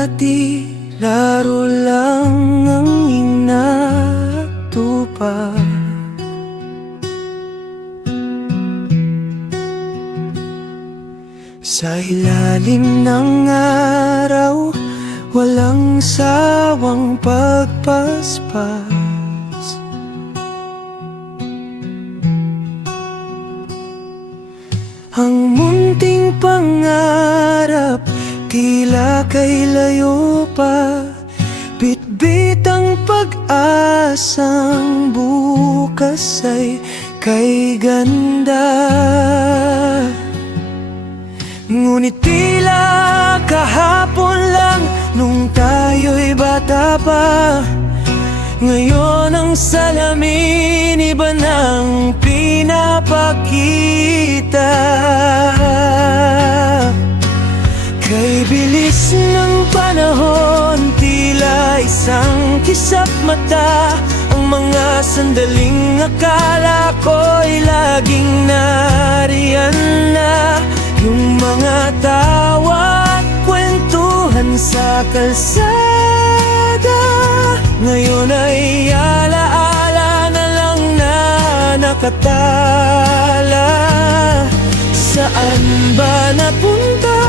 dati laro lang ang inatupag. Sa ilalim ng araw, walang sawang pagpaspas. Ang munting pangarap, tila kay layo pa. Bitbit ang pag-asang bukas ay kay ganda. Ngunit tila kahapon lang nung tayo'y bata pa. Ngayon ang salamin iba nang pinapakita. Kay bilis ng panahon, tila isang kisap mata. Ang mga sandaling akala ko'y laging nariyan na. Yung mga tawa at kwentuhan sa kalsada, ngayon ay alaala na lang na nakatala. Saan ba napunta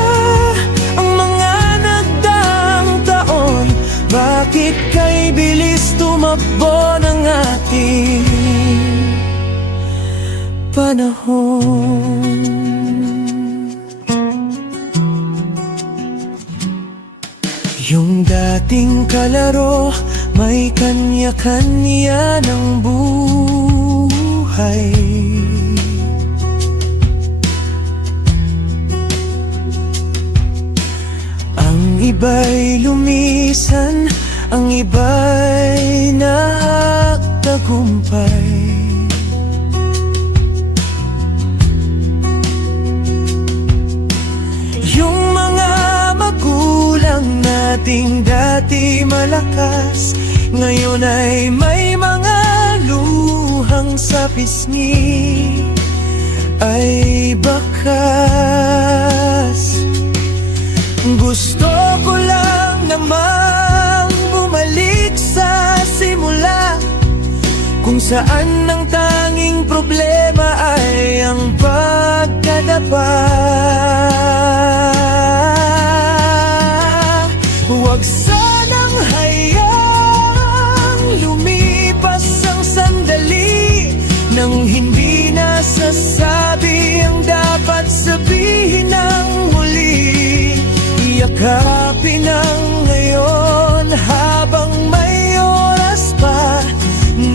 ang mga nagdaang taon? Bakit kay bilis tumakbo ng ating panahon? Yung dating kalaro, may kanya-kanya ng buhay. Ang iba'y lumisan, ang iba'y nagtagumpay. Yung mga magulang nating dati malakas, ngayon ay may mga luhang sa pisngi ay bakas. Gusto ko lang namang bumalik sa simula, kung saan ang tanging problema ay ang pagkadapa. Huwag sanang hayaang lumipas ang sandali nang hindi nasasabi ang dapat sabihin ng muli. Yakapin ang ngayon habang may oras pa,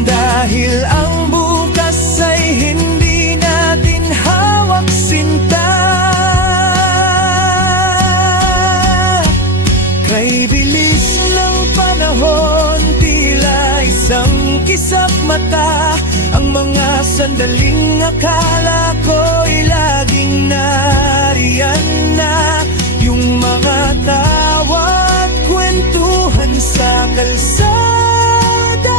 dahil ang bukas ay hindi natin hawak sinta. Kay bilis ng panahon, tila isang kisap mata. Ang mga sandaling akala ko'y laging nariyan na. Yung mga tawa at kwentuhan sa kalsada,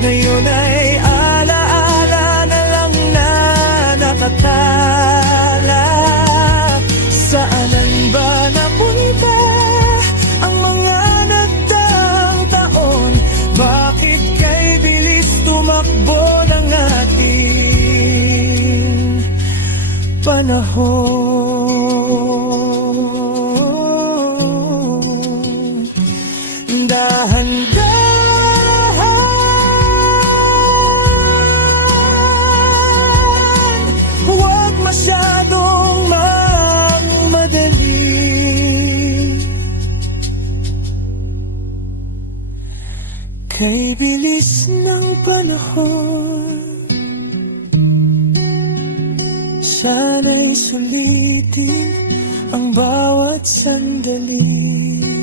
ngayon ay alaala na lang na nakatala. Saanan ba napunta ang mga nagdaang taon? Bakit kay bilis tumakbo ng ating panahon? Dahan-dahan, huwag masyadong magmadali. Kay bilis ng panahon, sana'y sulitin ang bawat sandali.